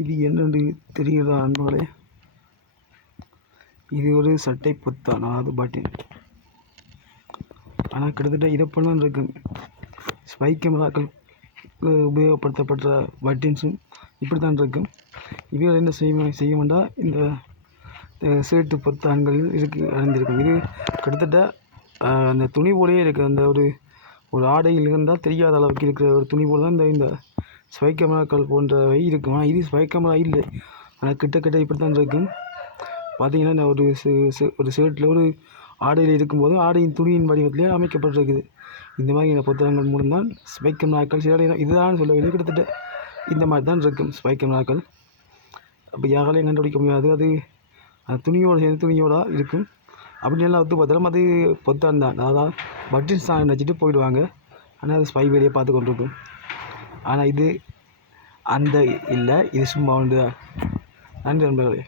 இது என்னென்று தெரிகிறதா அன்பர்களே? இது ஒரு சட்டை பொத்தான், அதாவது பட்டின். ஆனால் கிட்டத்தட்ட இதை பண்ண இருக்கும். ஸ்பை கேமராக்கள் உபயோகப்படுத்தப்பட்ட பட்டின்ஸும் இப்படி தான் இருக்கும். இவைகள் என்ன செய்ய வேண்டாம், இந்த சேட்டு பொத்தான்களில் அறிந்திருக்கும். இது கிட்டத்தட்ட அந்த துணி போலேயே இருக்குது. அந்த ஒரு ஆடையில் இருந்தால் தெரியாத அளவுக்கு இருக்கிற ஒரு துணி போல் தான் இந்த ஸ்பை கேமராக்கள் போன்றவை இருக்கும். ஆனால் இது ஸ்பை கேமரா இல்லை, ஆனால் கிட்ட இப்படி தான் இருக்கும். பார்த்தீங்கன்னா ஒரு ஷர்ட்டில் ஒரு ஆடையில் இருக்கும்போது ஆடையின் துணியின் வடிவத்திலே அமைக்கப்பட்டிருக்குது. இந்த மாதிரி இந்த புத்தகங்கள் மூலம் தான் ஸ்பை கேமராக்கள் சில இதுதான் சொல்லவில்லை, கிட்டத்தட்ட இந்த மாதிரி தான் இருக்கும் ஸ்பை கேமராக்கள். அப்போ யாராலையும் கண்டுபிடிக்க முடியாது. அது துணியோடு சேர்ந்து துணியோட இருக்கும். அப்படி நல்லா ஒத்து பார்த்தாலும் அது பொத்தான் தான், அதாவது பட்டின்ஸ் தான் நினச்சிட்டு போயிடுவாங்க. ஆனால் அது ஸ்பை வேலையை பார்த்து கொண்டிருக்கும். ஆனால் இது அந்த இல்லை, இது சும்மா உண்டு தான். நன்றி நண்பர்களே.